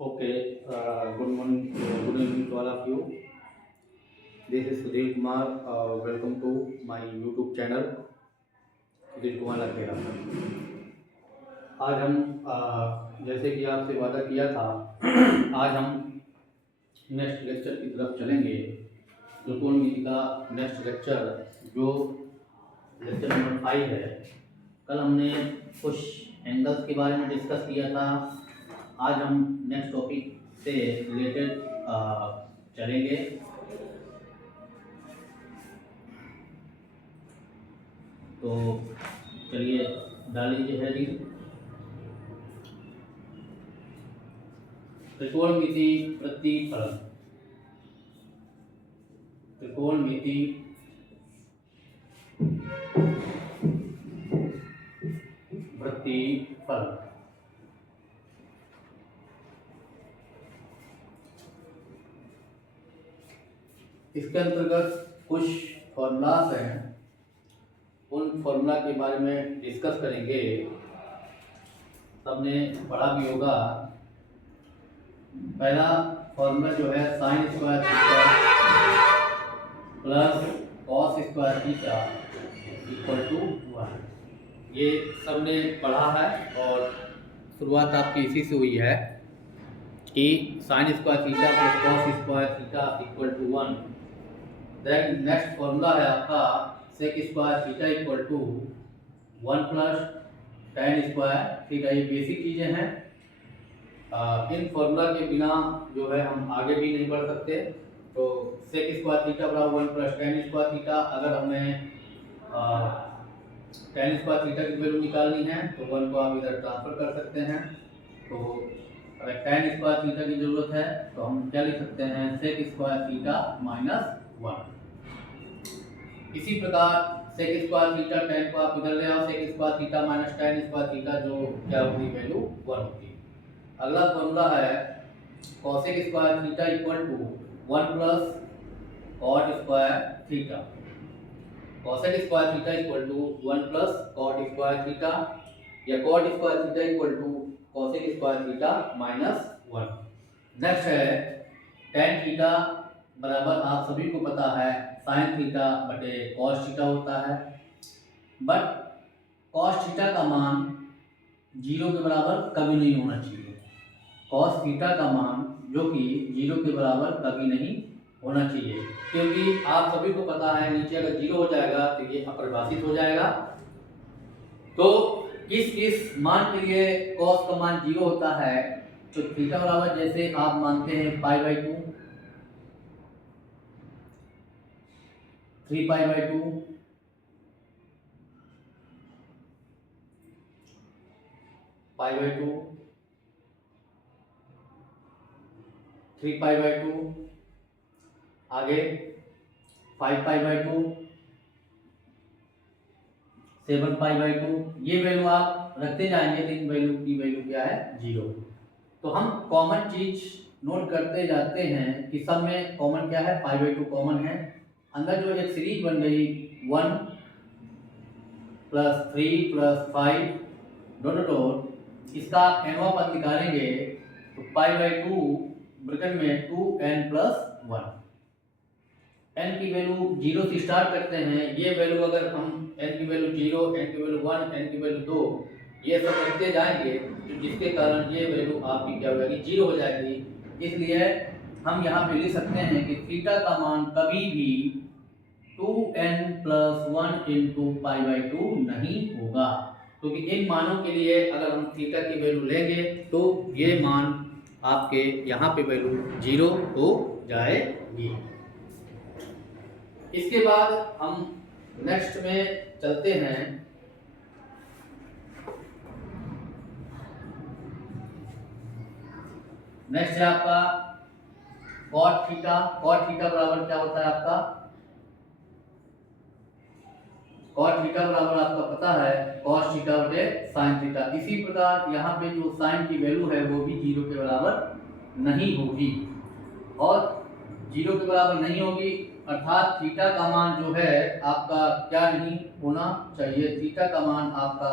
Okay, good morning, good evening to all of you. This is Sudhir Kumar. Welcome to my YouTube channel, Sudhir Kumar Lakhera. आज हम जैसे कि आपसे वादा किया था, आज हम नेक्स्ट लेक्चर की तरफ चलेंगे। त्रिकोणमिति का नेक्स्ट लेक्चर जो लेक्चर नंबर 5 है। कल हमने कुछ एंगल्स के बारे में डिस्कस किया था। आज हम नेक्स्ट टॉपिक से रिलेटेड चलेंगे। तो चलिए डाल लीजिए हेडिंग। त्रिकोणमिति प्रतिफलन। त्रिकोणमिति प्रतिफलन। इसके अंतर्गत कुछ फॉर्मूलास हैं, उन फॉर्मूला के बारे में डिस्कस करेंगे। सबने पढ़ा भी होगा। पहला फॉर्मूला जो है sine square theta plus cos square theta equal to 1। ये सबने पढ़ा है और शुरुआत आपकी इसी से हुई है कि sine square theta plus cos square theta equal to 1। Then next formula है आपका sec square theta equal to 1 plus tan square theta. ये बेसिक चीज़ें हैं। इन फॉर्मूला के बिना जो है हम आगे भी नहीं बढ़ सकते। तो सेक स्क्वायर थीटा बराबर 1 प्लस टेन स्क्वायर थीटा। अगर हमें टेन स्क्वायर थीटा की वैल्यू निकालनी है तो 1 को आप इधर ट्रांसफर कर सकते हैं। तो अगर टेन स्क्वायर थीटा की ज़रूरत है तो हम क्या लिख सकते हैं, सेक स्क्वायर थीटा माइनस 1। इसी प्रकार सेक स्क्वायर थीटा टेन को आप इधर ले आओ, sec square theta minus tan square theta जो क्या होगी, वैल्यू 1 होगी। अगला फॉर्मूला है cosec square theta equal to 1 plus cot square theta. Cosec square theta equal to 1 plus cot square theta या cot square theta equal to cosec square theta minus 1। Next है tan theta बराबर आप सभी को पता है sine theta बटे cos theta होता है। बट कॉस थीटा का मान 0 के बराबर कभी नहीं होना चाहिए। कॉस थीटा का मान जो कि 0 के बराबर कभी नहीं होना चाहिए, क्योंकि आप सभी को पता है नीचे अगर 0 हो जाएगा तो ये अपरिभाषित हो जाएगा। तो इस मान के लिए कॉस का मान 0 होता है। तो थीटा बराबर जैसे आप मानते हैं पाई/2, 3π/2, π/2, 3π/2, आगे 5π/2, 7π/2। ये वैल्यू आप रखते जाएंगे तो इन वैल्यू की वैल्यू क्या है, 0। तो हम कॉमन चीज नोट करते जाते हैं कि सब में कॉमन क्या है, π/2 कॉमन है। अंदर जो एक सीरीज बन गई 1 प्लस 3 प्लस 5 डॉट डॉट, इसका आप nवां पद निकालेंगे तो π/2 ब्रैकेट में 2n प्लस 1। n की वैल्यू 0 से स्टार्ट करते हैं। ये वैल्यू अगर हम n की वैल्यू 0, n की वैल्यू 1, n की वैल्यू 2 ये सब रखते जाएंगे तो जिसके कारण ये वैल्यू आपकी क्या हो जाएगी, 0 हो जाएगी। इसलिए हम यहाँ पे लिख सकते हैं कि थीटा का मान कभी भी 2n प्लस 1 इंटू π/2 नहीं होगा, क्योंकि इन मानों के लिए अगर हम थीटा की वैल्यू लेंगे तो ये मान आपके यहाँ पे वैल्यू 0 हो जाएगी। इसके बाद हम नेक्स्ट में चलते हैं। नेक्स्ट है आपका कॉट थीटा। कॉट थीटा बराबर क्या होता है आपका, कॉट थीटा बराबर आपका पता है कॉस थीटा बटे साइन थीटा। इसी प्रकार यहाँ पे जो साइन की वैल्यू है वो भी 0 के बराबर नहीं होगी, और 0 के बराबर नहीं होगी अर्थात थीटा का मान जो है आपका क्या नहीं होना चाहिए, थीटा का मान आपका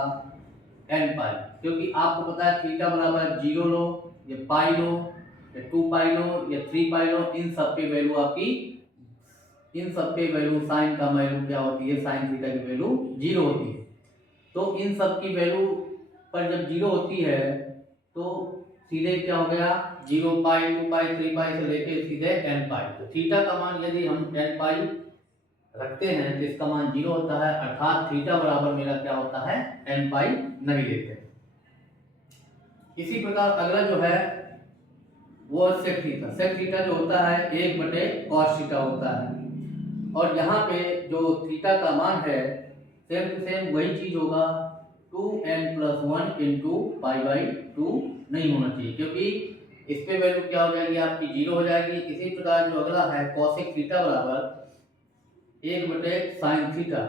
n पाई, क्योंकि आपको पता है थीटा बराबर 0 लो या पाई लो या 2 पाई लो या 3 पाई लो, इन सब पे वैल्यू आपकी, इन सब पे वैल्यू साइन का वैल्यू क्या होती है, साइन थीटा की वैल्यू 0 होती है। तो इन सब की वैल्यू पर जब 0 होती है तो सीधे क्या हो गया, 0 पाई 2 पाई 3 पाई से लेके सीधे n पाई। तो थीटा का मान यदि हम n पाई रखते हैं तो इसका मान 0 होता है, अर्थात थीटा बराबर मेरा क्या होता है, n पाई नहीं लेते। इसी प्रकार अगला जो है वो सेक थीटा। सेक थीटा जो होता है 1/cos थीटा होता है, और यहाँ पे जो थीटा का मान है सेम टू सेम वही चीज होगा, 2n+1 इंटू π/2 नहीं होना चाहिए, क्योंकि इस पे वैल्यू क्या हो जाएगी आपकी 0 हो जाएगी। इसी प्रकार जो अगला है cosec थीटा बराबर 1/sin थीटा,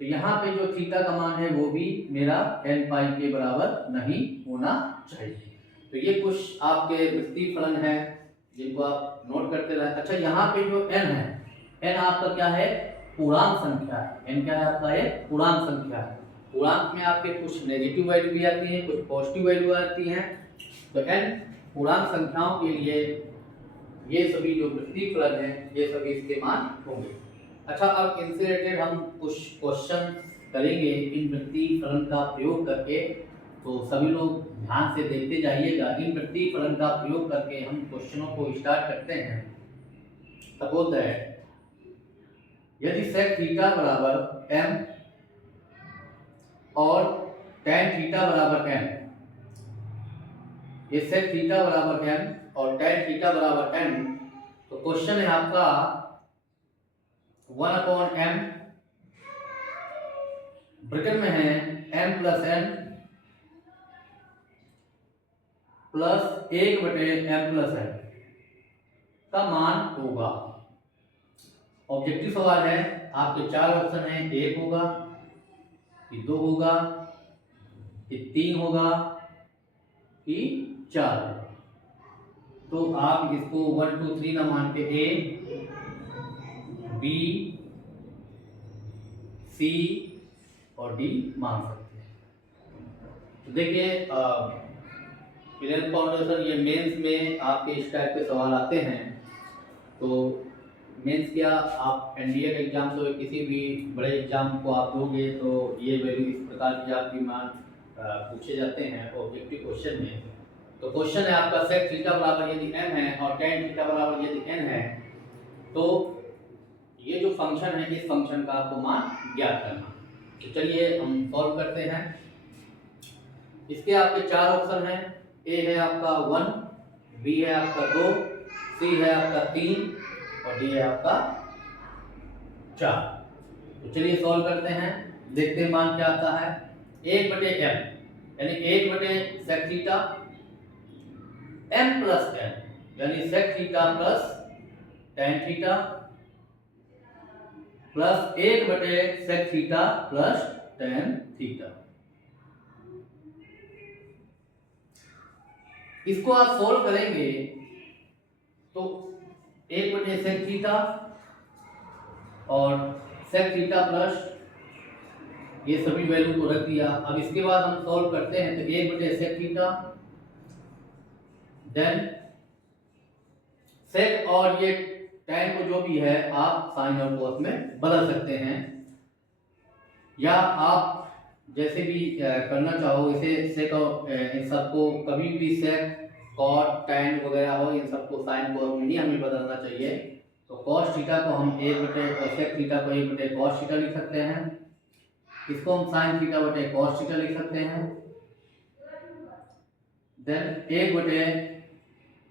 तो यहाँ पे जो थीटा का मान है वो भी मेरा n पाई के बराबर नहीं होना चाहिए। तो ये कुछ आपके विस्तीर्ण फलन है जिनको आप नोट करते रहे। अच्छा, यहाँ पे जो n है, n आपका क्या है, पूर्णांक संख्या है। n क्या है आपका, एक पूर्णांक संख्या है। पूर्णांक में आपके कुछ नेगेटिव वैल्यू भी आती है, कुछ पॉजिटिव वैल्यू आती हैं। तो n पूर्णांक संख्याओं के लिए ये सभी जो विस्तीर्ण फलन है ये सभी इसके मान होंगे। अच्छा, अब इनसे रिलेटेड हम कुछ क्वेश्चन करेंगे इन वृत्तीय फलन का प्रयोग करके, तो सभी लोग ध्यान से देखते जाइएगा। इन वृत्तीय फलन का प्रयोग करके हम क्वेश्चनों को स्टार्ट करते हैं। सपोज दैट यदि sec थीटा बराबर m और tan थीटा बराबर n, ये sec थीटा बराबर m और tan थीटा बराबर n, तो क्वेश्चन है आपका 1/m ब्रैकेट में है m+n प्लस 1/m+n का मान होगा। ऑब्जेक्टिव सवाल है, आपके चार ऑप्शन हैं, 1 होगा, कि 2 होगा, कि 3 होगा, कि 4 होगा। तो आप इसको 1 2 3 ना मान के A, B, C और D मान सकते हैं। तो देखिए फाउंडेशन, ये मेंस में आपके इस टाइप के सवाल आते हैं। तो मेंस क्या, आप एनडीए के एग्जाम से किसी भी बड़े एग्जाम को आप दोगे तो ये वैल्यू इस प्रकार की आपकी मान पूछे जाते हैं ऑब्जेक्टिव क्वेश्चन में। तो क्वेश्चन है आपका sec थीटा बराबर यदि m है और tan थीटा बराबर यदि n है, तो ये जो फंक्शन है इस फंक्शन का आपको मान ज्ञात करना। तो चलिए हम सॉल्व करते हैं। इसके आपके चार ऑप्शन हैं, A है आपका 1, B है आपका 2, C है आपका 3 और D है आपका 4। तो चलिए सॉल्व करते हैं, देखते हैं मान क्या आता है। 1/m यानी 1/sec थीटा, m+n यानी sec theta plus tan theta, plus 1/sec theta plus tan theta. इसको आप सोल्व करेंगे तो 1/sec थीटा और sec थीटा प्लस ये सभी वैल्यू को रख दिया। अब इसके बाद हम सॉल्व करते हैं तो 1/sec थीटा, देन sec और ये tan को जो भी है आप साइन और cos में बदल सकते हैं, या आप जैसे भी करना चाहो इसे sec और इन सबको कभी भी sec cot tan वगैरह हो, इन सबको साइन cos में ही हमें बदलना चाहिए। तो cos थीटा को हम sec थीटा को 1/cos थीटा लिख सकते हैं, इसको हम sin थीटा बटे cos थीटा लिख सकते हैं, then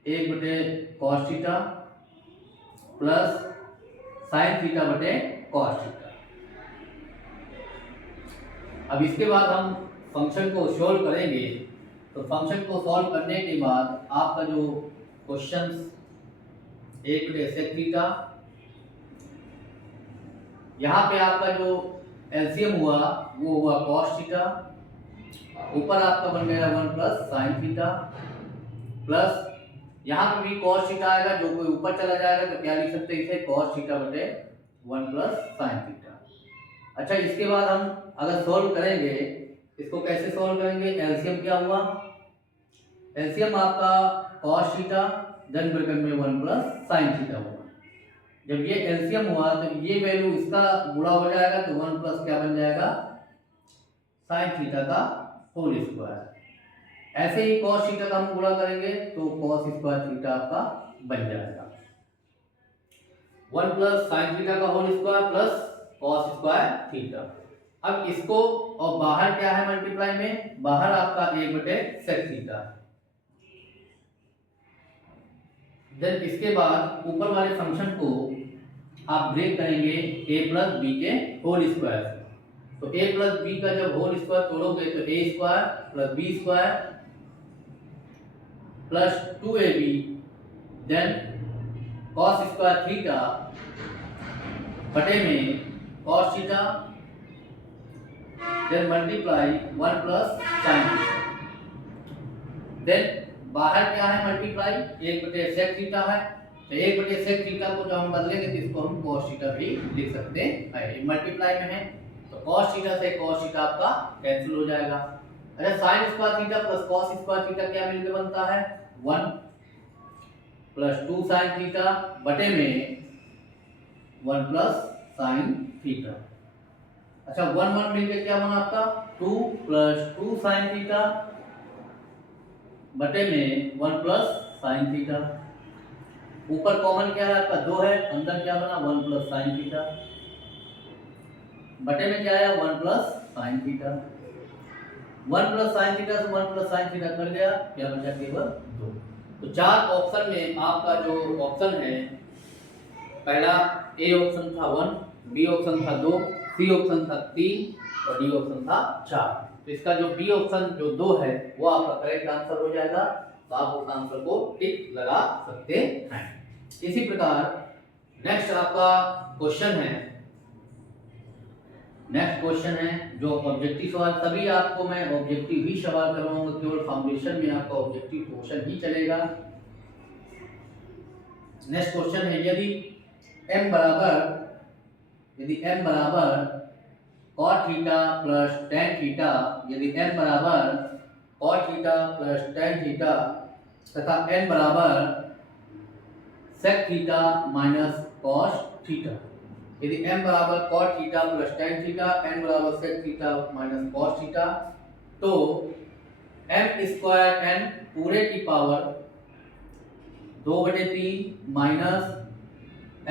1/cos theta plus sin theta बटे cos थीटा। अब इसके बाद हम फंक्शन को सॉल्व करेंगे। तो फंक्शन को सॉल्व करने के बाद आपका जो क्वेश्चन 1/sec थीटा, यहाँ पे आपका जो एलसीएम हुआ वो हुआ cos थीटा, ऊपर आपका बन गया 1 sin थीटा, प्लस यहाँ पे भी cos थीटा आएगा, जो कोई ऊपर चला जाएगा तो क्या लिख सकते हैं इसे, cos थीटा बटे 1 sin थीटा। अच्छा, इसके बाद हम अगर सॉल्व करेंगे, इसको कैसे सॉल्व करेंगे, एलसीएम क्या हुआ, एलसीएम आपका cos थीटा देन ब्रैकेट में 1 प्लस साइन थीटा होगा। जब ये एलसीएम हुआ तो ये वैल्यू इसका गुणा हो जाएगा तो 1 प्लस क्या बन जाएगा, साइन थीटा का होल स्क्वायर। ऐसे ही कॉस थीटा का हम गुणा करेंगे तो कॉस स्क्वायर थीटा आपका बन जाएगा। 1 प्लस साइन थीटा का whole square plus cos square theta. अब इसको, और बाहर क्या है मल्टीप्लाई में, बाहर आपका 1/sec थीटा। देन इसके बाद ऊपर वाले फंक्शन को आप ब्रेक करेंगे a प्लस बी के होल स्क्वायर से। तो a प्लस बी का जब होल स्क्वायर तोड़ोगे तो a square plus B square plus 2ab then cos square theta बटे में cos theta then multiply 1 plus sine theta. Then बाहर क्या है मल्टीप्लाई, 1/sec थीटा है, तो 1/sec थीटा को जब हम बदलेंगे तो इसको हम cos थीटा भी लिख सकते हैं। ये मल्टीप्लाई में है तो cos थीटा से cos थीटा आपका कैंसिल हो जाएगा। अच्छा, sin square theta plus cos square theta क्या मिलकर बनता है, 1 प्लस 2 sin थीटा बटे में 1 प्लस sin थीटा। अच्छा, 1 1 मिलकर क्या बना आपका, 2 प्लस 2 sin थीटा बटे में 1 प्लस साइन थीटा। ऊपर कॉमन क्या है आपका 2 है, अंदर क्या बना 1 प्लस साइन थीटा बटे में क्या है 1 plus sine theta. 1 plus sine theta से 1 प्लस साइन थीटा कर गया, क्या बचा केवल 2। तो 4 ऑप्शन में आपका जो ऑप्शन है, पहला ए ऑप्शन था 1, बी ऑप्शन था 2, सी ऑप्शन था 3 और डी ऑप्शन था 4। तो इसका जो बी ऑप्शन जो 2 है वो आपका करेक्ट आंसर हो जाएगा। तो आप उस आंसर को टिक लगा सकते हैं। इसी प्रकार नेक्स्ट आपका क्वेश्चन है, नेक्स्ट क्वेश्चन है जो ऑब्जेक्टिव सवाल। तभी आपको मैं ऑब्जेक्टिव ही सवाल करवाऊंगा, केवल फाउंडेशन में आपका ऑब्जेक्टिव क्वेश्चन ही चलेगा। नेक्स्ट क्वेश्चन है, यदि m बराबर cot theta plus tan theta, यदि m बराबर cot theta plus tan theta तथा n बराबर sec theta minus cos theta. यदि m बराबर cot theta plus tan theta, n बराबर sec theta minus cos theta, तो m स्क्वायर n पूरे की power 2/3 minus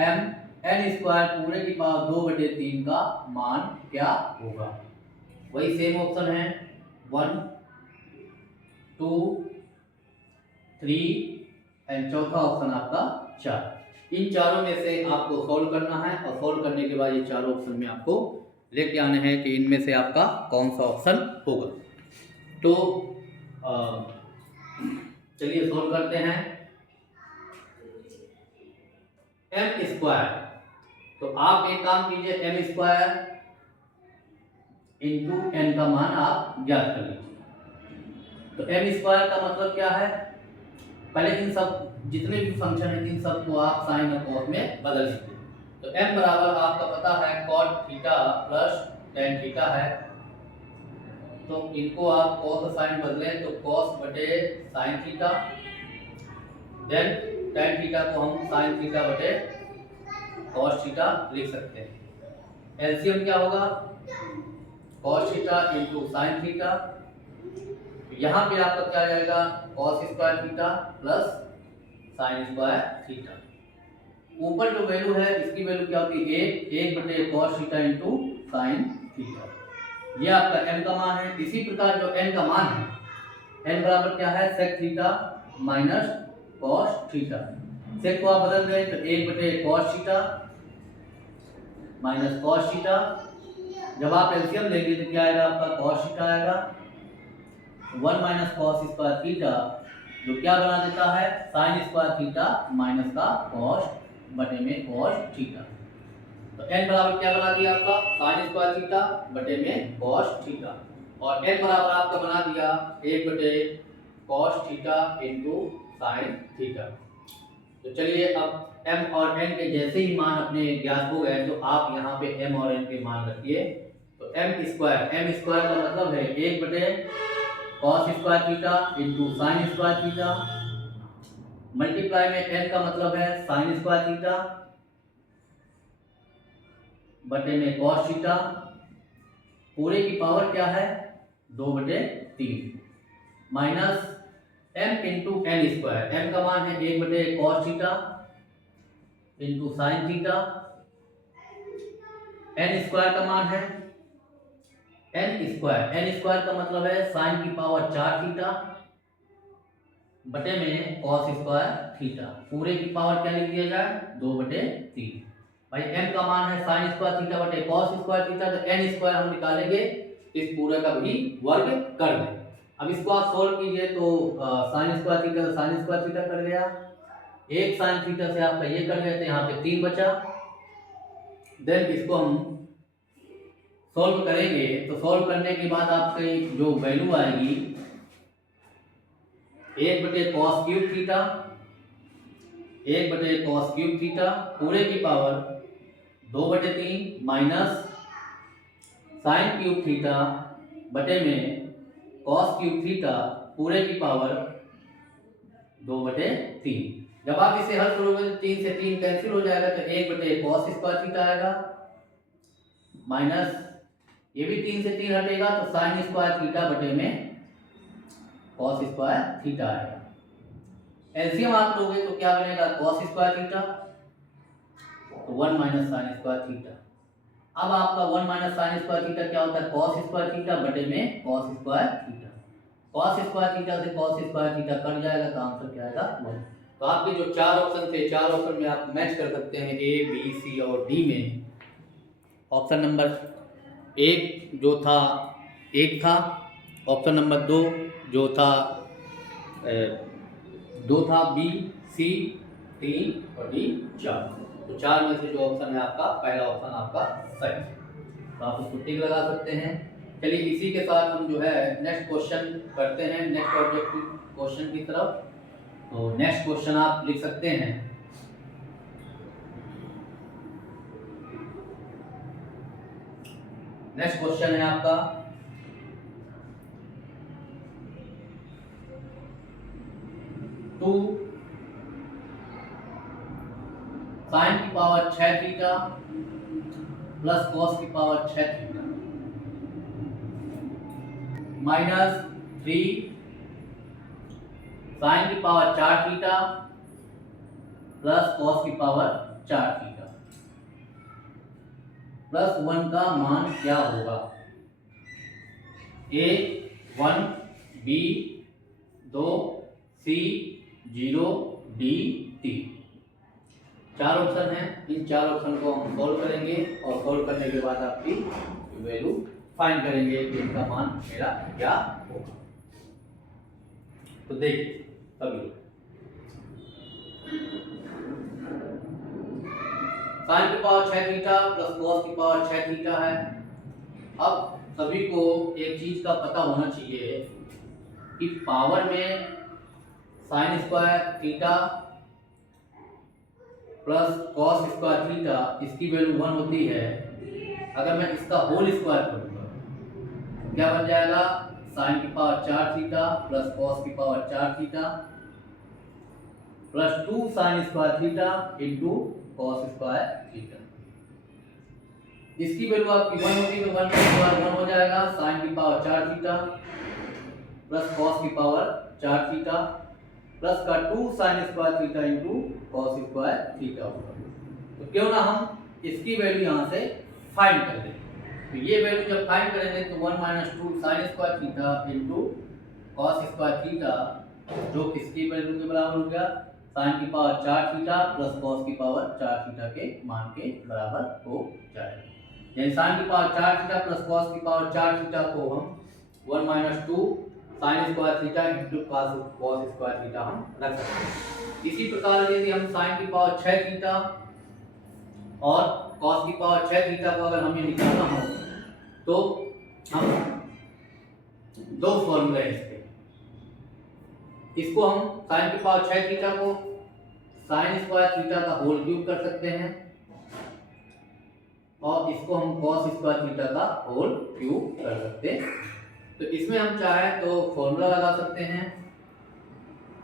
m n square पूरे की पावर 2/3 का मान क्या होगा। वही सेम ऑप्शन है 1 2 3 एंड चौथा ऑप्शन आपका 4। इन चारों में से आपको सॉल्व करना है और सॉल्व करने के बाद ये चारों ऑप्शन में आपको लेके आने हैं कि इनमें से आपका कौन सा ऑप्शन होगा। तो चलिए सॉल्व करते हैं। m स्क्वायर, तो आप एक काम कीजिए, m स्क्वायर इंटू n का मान आप ज्ञात कर लीजिए। तो m स्क्वायर का मतलब क्या है, पहले इन सब जितने भी फंक्शन है इन सब को आप साइन और कॉस में बदल लीजिए। तो m बराबर आपका पता है cot theta plus tan theta है, तो इनको आप cos और साइन बदलें तो cos बटे sine theta, then tan theta को हम साइन थीटा बटे cos थीटा लिख सकते हैं। एलसीएम क्या होगा, cos theta into sine theta. यहाँ पे आपका क्या आ जाएगा cos square theta plus sine square theta. ऊपर जो वैल्यू है इसकी वैल्यू क्या होती है 1 cos theta into sine theta. ये आपका n का मान है। इसी प्रकार जो n का मान है, n बराबर क्या है sec theta minus cos theta. sec को आप बदल दें तो 1 cos theta minus cos theta. जब आप एलसीएम लेंगे तो क्या आएगा आपका cos थीटा आएगा, 1 माइनस cos स्क्वायर थीटा जो क्या बना देता है sin स्क्वायर थीटा माइनस का cos बटे में cos थीटा। तो n बराबर क्या बना दिया आपका sin स्क्वायर थीटा बटे में cos थीटा, और n बराबर आपका बना दिया 1 cos theta into sine theta. तो चलिए अब m और n के जैसे ही मान अपने ज्ञात हो गए तो आप यहाँ पे m और n के मान रखिए। तो m स्क्वायर का मतलब है 1 cos square theta into sign square theta multiply में n का मतलब है साइन स्क्वायर थीटा बटे में कॉस थीटा, पूरे की पावर क्या है 2/3 minus m into N square, m का मान है 1/cos theta into sine theta, n square का मान है n स्क्वायर का मतलब है साइन की पावर 4 थीटा बटे में कॉस स्क्वायर थीटा, पूरे की पावर क्या लिख दिया जाए 2/3। भाई m का मान है साइन स्क्वायर थीटा बटे कॉस स्क्वायर थीटा, तो n स्क्वायर हम निकालेंगे इस पूरे का भी वर्ग कर दें। अब इसको आप सोल्व कीजिए तो साइन स्क्वायर थीटा कर गया, एक साइन थीटा से आपका ये कर गया तो यहाँ पे 3 बचा। देन इसको हम सॉल्व करेंगे तो सॉल्व करने के बाद आपकी जो वैल्यू आएगी 1/cos क्यूब थीटा पूरे की power 2/3 minus sine cube theta बटे में कॉस क्यूब थीटा पूरे की पावर 2/3। जब आप इसे हल करोगे तो 3 से 3 कैंसिल हो जाएगा तो 1/cos स्क्वायर थीटा आएगा माइनस ये भी 3 से 3 हटेगा तो साइन स्क्वायर थीटा बटे में कॉस स्क्वायर थीटा आएगा। एलसीएम आप लोगे तो क्या बनेगा कॉस स्क्वायर थीटा तो 1 माइनस साइन स्क्वायर थीटा। अब आपका 1 माइनस साइन स्क्वायर थीटा क्या होता है कॉस स्क्वायर थीटा बटे में cos square theta, cos square theta से कॉस स्क्वायर थीटा कट जाएगा तो आंसर क्या आएगा 1। तो आपके जो 4 ऑप्शन थे 4 ऑप्शन में आप मैच कर सकते हैं ए बी सी और डी में। ऑप्शन नंबर 1 जो था 1 था, ऑप्शन नंबर 2 जो था 2 था, बी सी 3 और डी 4। तो 4 में से जो ऑप्शन है आपका पहला ऑप्शन आपका सही, तो आप उसको टिक लगा सकते हैं। चलिए इसी के साथ हम जो है नेक्स्ट क्वेश्चन करते हैं, नेक्स्ट ऑब्जेक्टिव क्वेश्चन की तरफ। तो नेक्स्ट क्वेश्चन आप लिख सकते हैं नेक्स्ट क्वेश्चन है आपका 2 साइन की पावर 6 थीटा प्लस कॉस की पावर 6 थीटा माइनस 3 साइन की पावर 4 थीटा प्लस कॉस की पावर 4 थीटा प्लस 1 का मान क्या होगा। ए 1 बी 2 सी 0 डी 3। 4 ऑप्शन हैं, इन 4 ऑप्शन को हम सॉल्व करेंगे और सॉल्व करने के बाद आपकी वैल्यू फाइंड करेंगे कि इनका मान मेरा क्या होगा। तो देखिए सभी साइन की पावर 6 थीटा प्लस कॉस की पावर 6 थीटा है। अब सभी को एक चीज का पता होना चाहिए कि पावर में sign square theta plus cos square theta इसकी वैल्यू 1 होती है। अगर मैं इसका होल स्क्वायर करूंगा तो क्या बन जाएगा साइन की पावर 4 थीटा प्लस कॉस की power 4 theta plus 2 sine square theta into cos square theta. इसकी वैल्यू आपकी 1 होगी तो 1 का स्क्वायर 1 हो जाएगा, साइन की पावर 4 थीटा प्लस कॉस की पावर 4 थीटा प्लस का 2 sine square theta into cos square theta होगा। तो क्यों ना हम इसकी वैल्यू यहाँ से फाइंड कर दें। तो ये वैल्यू जब फाइंड करेंगे तो 1 minus 2 sine square theta into cos square theta जो किसकी वैल्यू के बराबर हो गया साइन की पावर 4 थीटा प्लस कॉस की पावर 4 थीटा के मान के बराबर हो जाएगा। यानी साइन की पावर 4 थीटा प्लस कॉस की पावर 4 थीटा को हम 1 minus 2 sine square theta into cos square theta हम रख सकते हैं। इसी प्रकार यदि हम साइन की पावर 6 थीटा और कॉस की पावर 6 थीटा को अगर हमें निकालना हो तो हम दो फॉर्मूला है इसके। इसको हम साइन की पावर 6 थीटा को साइन स्क्वायर थीटा का होल क्यूब कर सकते हैं और इसको हम कॉस स्क्वायर थीटा का होल क्यूब कर सकते हैं। तो इसमें हम चाहें तो फॉर्मूला लगा सकते हैं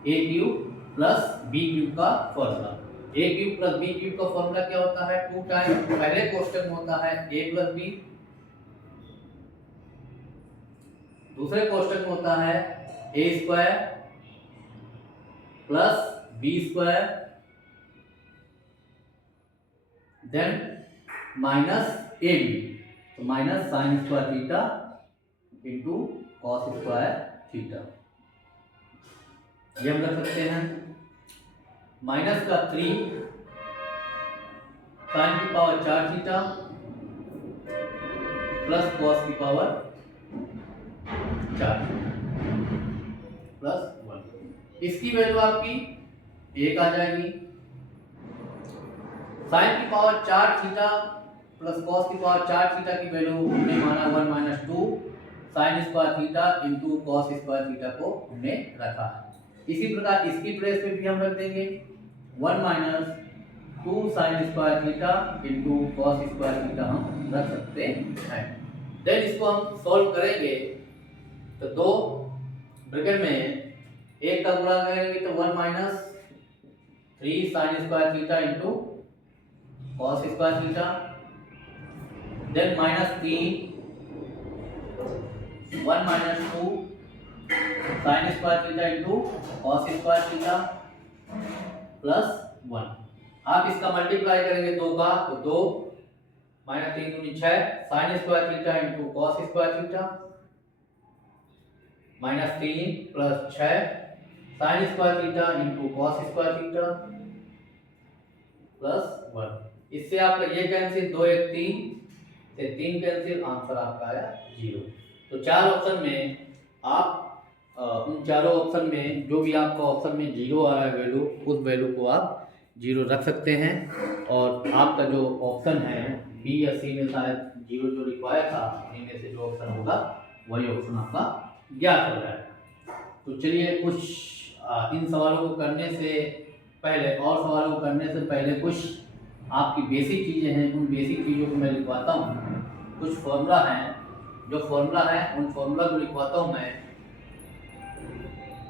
a cube plus B cube का formula. A cube plus B cube का फॉर्मूला क्या होता है? 2 टाइम्स पहले क्वेश्चन में होता है ए प्लस बी, दूसरे क्वेश्चन में होता है A square plus B square then minus A B, तो minus sine square theta into cos square theta. ये हम रख सकते हैं। माइनस का 3 साइन की पावर 4 थीटा प्लस कॉस की पावर 4 प्लस 1। इसकी वैल्यू आपकी 1 आ जाएगी। साइन की पावर 4 थीटा प्लस कॉस की पावर 4 थीटा की वैल्यू हमने माना 1 minus 2 sine square theta into cos square theta को हमने रखा है। इसी प्रकार इसकी प्लेस पे भी हम रख देंगे 1 minus 2 sine square theta into cos square theta हम रख सकते हैं। देन इसको हम सॉल्व करेंगे तो 2 ब्रैकेट में 1 का गुणा करेंगे तो 1 minus 3 sine square theta into cos square theta then minus 3 1 minus 2 sine square theta into cos square theta plus 1। आप इसका मल्टीप्लाई करेंगे 2 का तो 2 माइनस 3 दूनी 6 sign square theta into cos square theta minus 3 plus 6 sign square theta into cos square theta plus 1। इससे आपका ये cancel 2 1 3 से 3 कैंसिल, आंसर आपका आया 0। तो 4 ऑप्शन में आप उन चारों ऑप्शन में जो भी आपका ऑप्शन में 0 आ रहा है वैल्यू, उस वैल्यू को आप 0 रख सकते हैं। और आपका जो ऑप्शन है बी या सी में शायद 0 जो रिक्वायर था, इनमें से जो ऑप्शन होगा वही ऑप्शन आपका ज्ञात हो जाएगा। तो चलिए कुछ इन सवालों को करने से पहले और सवालों को करने से पहले कुछ आपकी बेसिक चीज़ें हैं, उन बेसिक चीज़ों को मैं लिखवाता हूँ। कुछ फॉर्मूला हैं, जो फॉर्मूला है उन फॉर्मूला को लिखवाता हूँ मैं।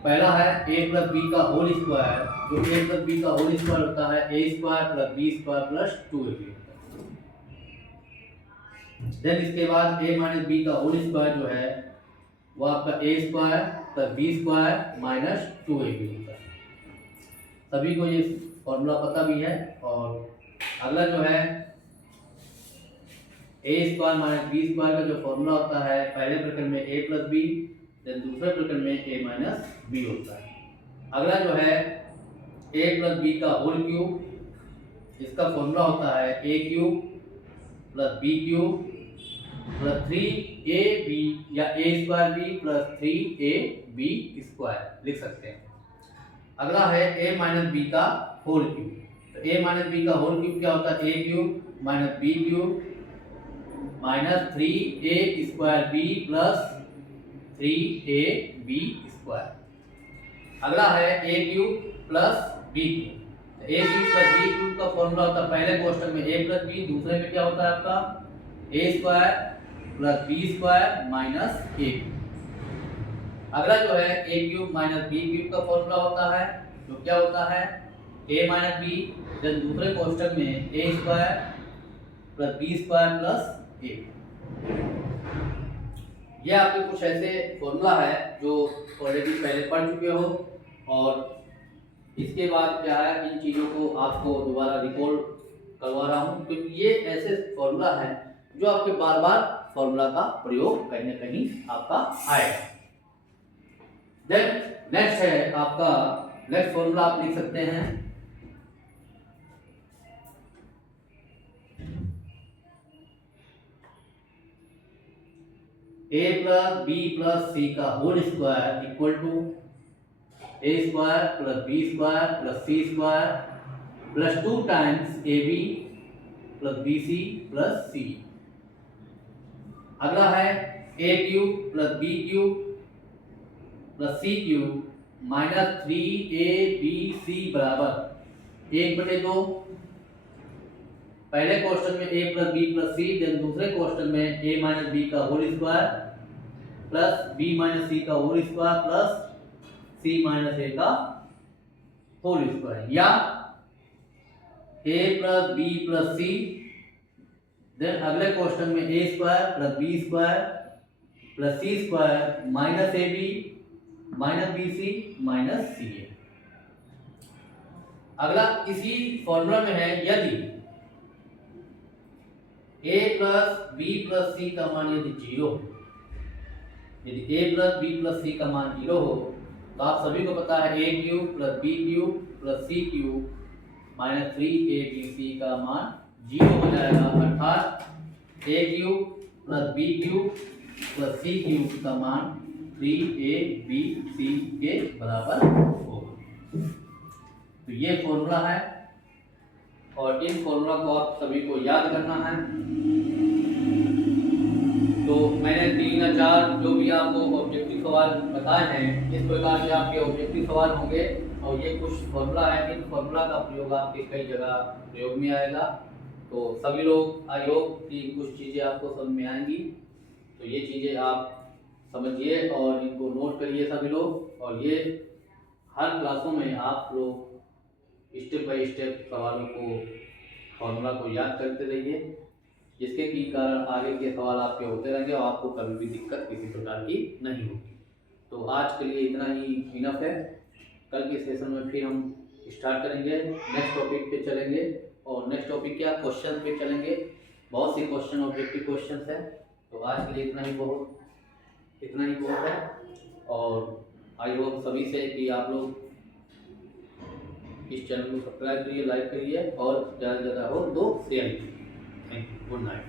पहला है a प्लस बी का होल स्क्वायर, जो a प्लस बी का होल स्क्वायर होता है a square plus B square plus 2ab। Then इसके बाद a माइनस बी का होल स्क्वायर जो है वो आपका a square plus B square minus 2ab होता है। सभी को ये फॉर्मूला पता भी है। और अगला जो है A square minus B square का जो फॉर्मूला होता है, पहले ब्रैकेट में ए प्लस बी देन दूसरे ब्रैकेट में ए माइनस बी होता है। अगला जो है ए प्लस बी का होल क्यूब, इसका फॉर्मूला होता है A cube plus B cube plus 3ab या A square B plus 3ab square लिख सकते हैं। अगला है ए माइनस बी का होल क्यूब, तो ए माइनस बी का होल क्यूब क्या होता है? A cube minus B cube minus 3a square B plus 3ab square. अगला है A cube plus B cube, A cube plus B cube का formula होता है पहले क्वेश्चन में a प्लस बी, दूसरे में क्या होता है आपका a square plus B square minus a। अगला जो है A cube minus B cube का फॉर्मूला होता है जो क्या होता है a माइनस बी, देन दूसरे क्वेश्चन में a square plus B square plus a। यह आपके कुछ ऐसे फॉर्मूला है जो ऑलरेडी पहले पढ़ चुके हो, और इसके बाद क्या है इन चीज़ों को आपको दोबारा रिकॉल करवा रहा हूँ, क्योंकि ये ऐसे फॉर्मूला है जो आपके बार बार फॉर्मूला का प्रयोग कहीं ना कहीं आपका आएगा। देन नेक्स्ट है आपका, नेक्स्ट फॉर्मूला आप लिख सकते हैं a plus B plus C का whole square equal to a square plus B square plus C square plus 2 times ab plus bc plus c। अगला है a cube plus B cube plus C cube minus 3abc बराबर 1/2। पहले question में a plus B plus C, then दूसरे question में a minus B का whole square plus b minus C का whole square plus c minus a का whole square, या a plus B plus C, then अगले क्वेश्चन में a square plus B square plus C square minus A B minus B C minus C A. अगला इसी formula में है, यदि a plus B plus C का मान यदि 0 हो, यदि a plus B plus C का मान 0 हो, तो आप सभी को पता है a cube plus B cube plus C cube minus 3abc का मान 0 हो जाएगा, अर्थात a cube plus B cube plus C cube का मान 3abc के बराबर होगा। तो ये फॉर्मूला है और इन फॉर्मूला को आप सभी को याद करना है। तो मैंने 3 या 4 जो भी आपको ऑब्जेक्टिव सवाल बताए हैं, इस प्रकार के आपके ऑब्जेक्टिव सवाल होंगे और ये कुछ फॉर्मूला है, इन फॉर्मूला का प्रयोग आपके कई जगह प्रयोग में आएगा। तो सभी लोग आई होप कि कुछ चीज़ें आपको समझ में आएंगी। तो ये चीज़ें आप समझिए और इनको नोट करिए सभी लोग, और ये हर क्लासों में आप लोग स्टेप बाय स्टेप सवालों को, फॉर्मूला को याद करते रहिए, जिसके की कारण आगे के सवाल आपके होते रहेंगे और आपको कभी भी दिक्कत किसी प्रकार की नहीं होगी। तो आज के लिए इतना ही इनफ है। कल के सेशन में फिर हम स्टार्ट करेंगे, नेक्स्ट टॉपिक पे चलेंगे, और नेक्स्ट टॉपिक क्या, क्वेश्चन पे चलेंगे। बहुत सी क्वेश्चन ऑब्जेक्टिव क्वेश्चन है। तो आज के लिए इतना ही बहुत है, और आई होप सभी से कि आप लोग इस चैनल को सब्सक्राइब करिए, लाइक करिए और ज़्यादा से ज़्यादा हो तो शेयर कीजिए। Thank you, good night.